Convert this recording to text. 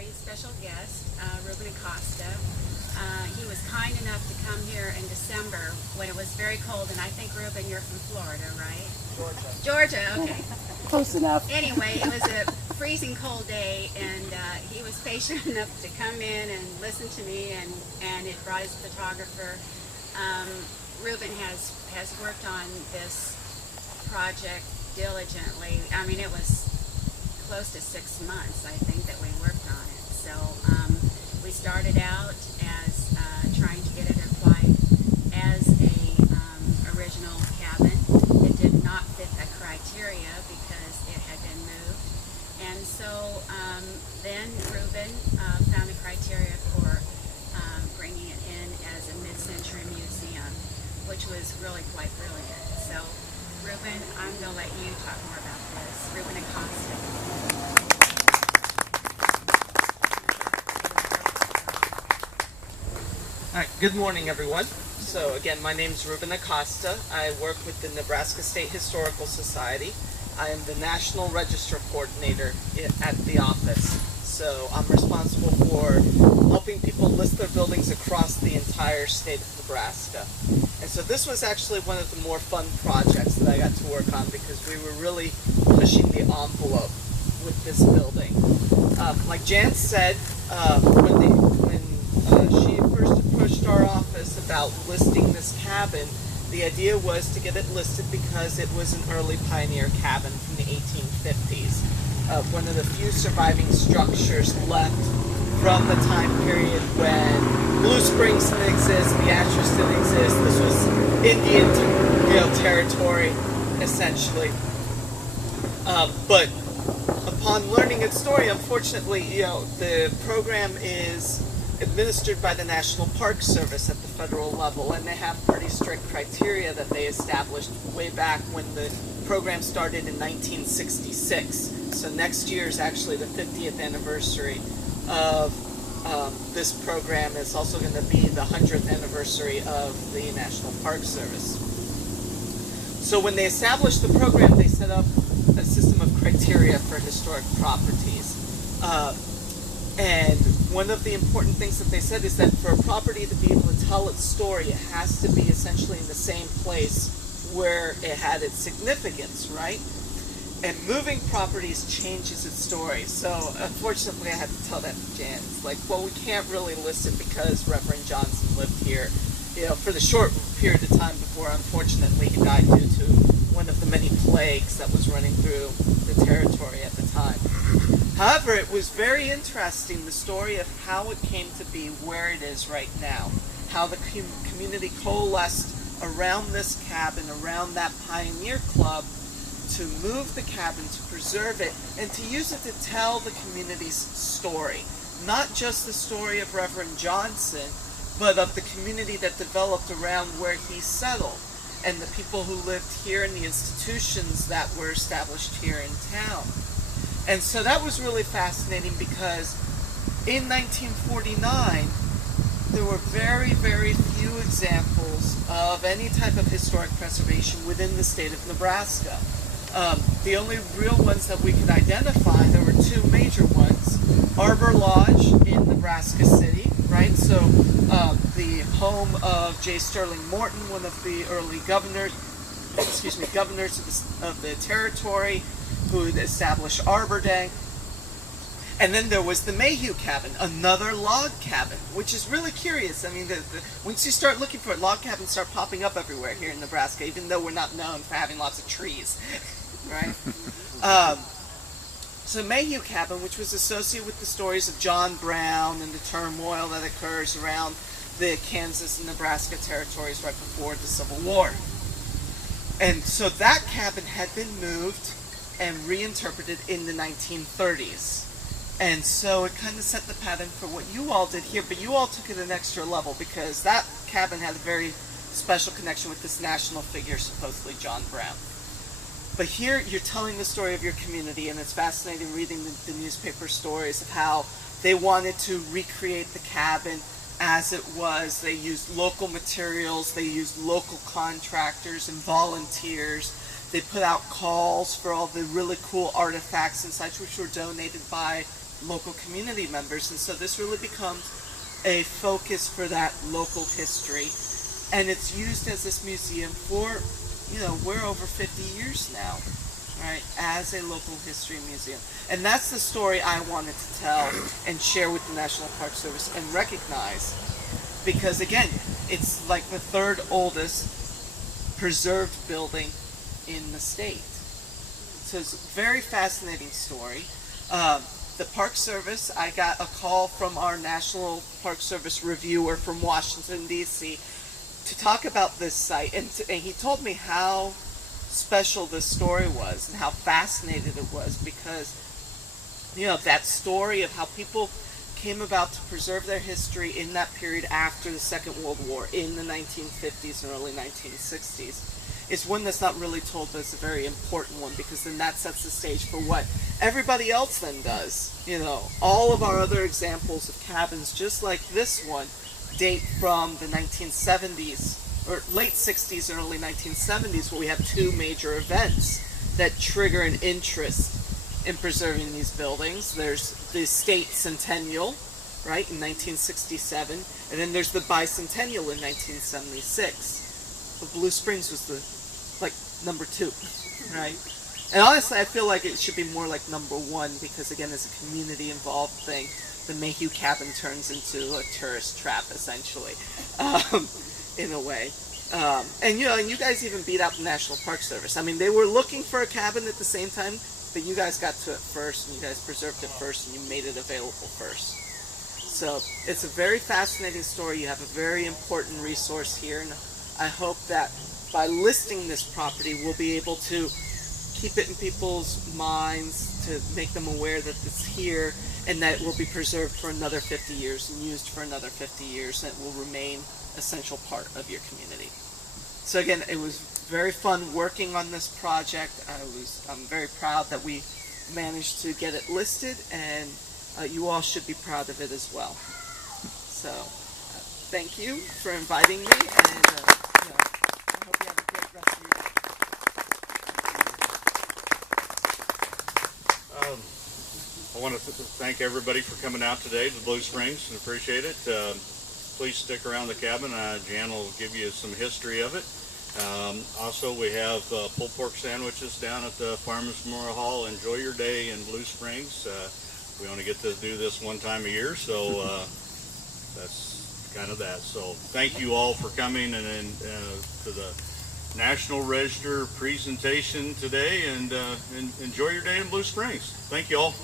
very special guest, Ruben Acosta. He was kind enough to come here in December when it was very cold, and I think, Ruben, you're from Florida, right? Georgia, okay. Close enough. Anyway, it was a freezing cold day, and he was patient enough to come in and listen to me, and it brought his photographer. Ruben has worked on this project diligently. I mean, it was close to 6 months, I think, that we worked on it. So we started out as trying to get it applied as a original cabin. It did not fit the criteria because it had been moved. And so then Ruben found a criteria for bringing it in as a mid-century museum, which was really quite brilliant. So Ruben, I'm going to let you talk more about this. Ruben Acosta. All right, good morning, everyone. So again, my name is Ruben Acosta. I work with the Nebraska State Historical Society. I am the National Register Coordinator at the office. So I'm responsible for helping people list their buildings across the entire state of Nebraska. And so this was actually one of the more fun projects that I got to work on because we were really pushing the envelope with this building. Like Jan said, when she first approached our office about listing this cabin, the idea was to get it listed because it was an early pioneer cabin from the 1850s. One of the few surviving structures left from the time period when Blue Springs didn't exist, the Ashers didn't exist. This was Indian territory, essentially. But upon learning its story, unfortunately, the program is administered by the National Park Service at the federal level, and they have pretty strict criteria that they established way back when the program started in 1966. So next year is actually the 50th anniversary of this program. It's also going to be the 100th anniversary of the National Park Service. So when they established the program, they set up a system of criteria for historic properties. And one of the important things that they said is that for a property to be able to tell its story, it has to be essentially in the same place where it had its significance, right? And moving properties changes its story. So unfortunately, I had to tell that to Jan. It's like, well, we can't really list it because Reverend Johnson lived here, for the short period of time before, unfortunately, he died due to one of the many plagues that was running through the territory at the time. However, it was very interesting, the story of how it came to be where it is right now, how the community coalesced around this cabin, around that pioneer club, to move the cabin, to preserve it, and to use it to tell the community's story. Not just the story of Reverend Johnson, but of the community that developed around where he settled, and the people who lived here and the institutions that were established here in town. And so that was really fascinating because in 1949, there were very, very few examples of any type of historic preservation within the state of Nebraska. The only real ones that we could identify, there were two major ones. Arbor Lodge in Nebraska City, right? So the home of J. Sterling Morton, one of the early governors of the territory, who had established Arbor Day. And then there was the Mayhew cabin, another log cabin, which is really curious. I mean, once you start looking for it, log cabins start popping up everywhere here in Nebraska, even though we're not known for having lots of trees, right? So Mayhew cabin, which was associated with the stories of John Brown and the turmoil that occurs around the Kansas and Nebraska territories right before the Civil War. And so that cabin had been moved and reinterpreted in the 1930s. And so it kind of set the pattern for what you all did here, but you all took it an extra level because that cabin had a very special connection with this national figure, supposedly John Brown. But here you're telling the story of your community, and it's fascinating reading the newspaper stories of how they wanted to recreate the cabin as it was. They used local materials, they used local contractors and volunteers. They put out calls for all the really cool artifacts and such, which were donated by local community members. And so this really becomes a focus for that local history. And it's used as this museum for, we're over 50 years now, right, as a local history museum. And that's the story I wanted to tell and share with the National Park Service and recognize. Because again, it's like the third oldest preserved building in the state. So it's a very fascinating story. The Park Service, I got a call from our National Park Service reviewer from Washington, D.C. to talk about this site. And he told me how special this story was and how fascinated it was because, that story of how people came about to preserve their history in that period after the Second World War in the 1950s and early 1960s is one that's not really told, but it's a very important one because then that sets the stage for what everybody else then does. All of our other examples of cabins, just like this one, date from the 1970s or late 60s and early 1970s, where we have two major events that trigger an interest in preserving these buildings. There's the state centennial, right, in 1967, and then there's the bicentennial in 1976. But Blue Springs was the number 2, right? And honestly, I feel like it should be more like number 1 because again, it's a community involved thing. The Mayhew cabin turns into a tourist trap essentially, in a way. And you guys even beat out the National Park Service. I mean, they were looking for a cabin at the same time, but you guys got to it first, and you guys preserved it first, and you made it available first. So it's a very fascinating story. You have a very important resource here, and I hope that by listing this property, we'll be able to keep it in people's minds, to make them aware that it's here, and that it will be preserved for another 50 years and used for another 50 years, and it will remain an essential part of your community. So again, it was very fun working on this project. I'm very proud that we managed to get it listed, and you all should be proud of it as well. So thank you for inviting me, and I hope you have a great rest of your day. I want to thank everybody for coming out today to Blue Springs and appreciate it. Please stick around the cabin. Jan will give you some history of it. Also, we have pulled pork sandwiches down at the Farmers Memorial Hall. Enjoy your day in Blue Springs. We only get to do this one time a year, so that's kind of that. So thank you all for coming and to the National Register presentation today, and enjoy your day in Blue Springs. Thank you all.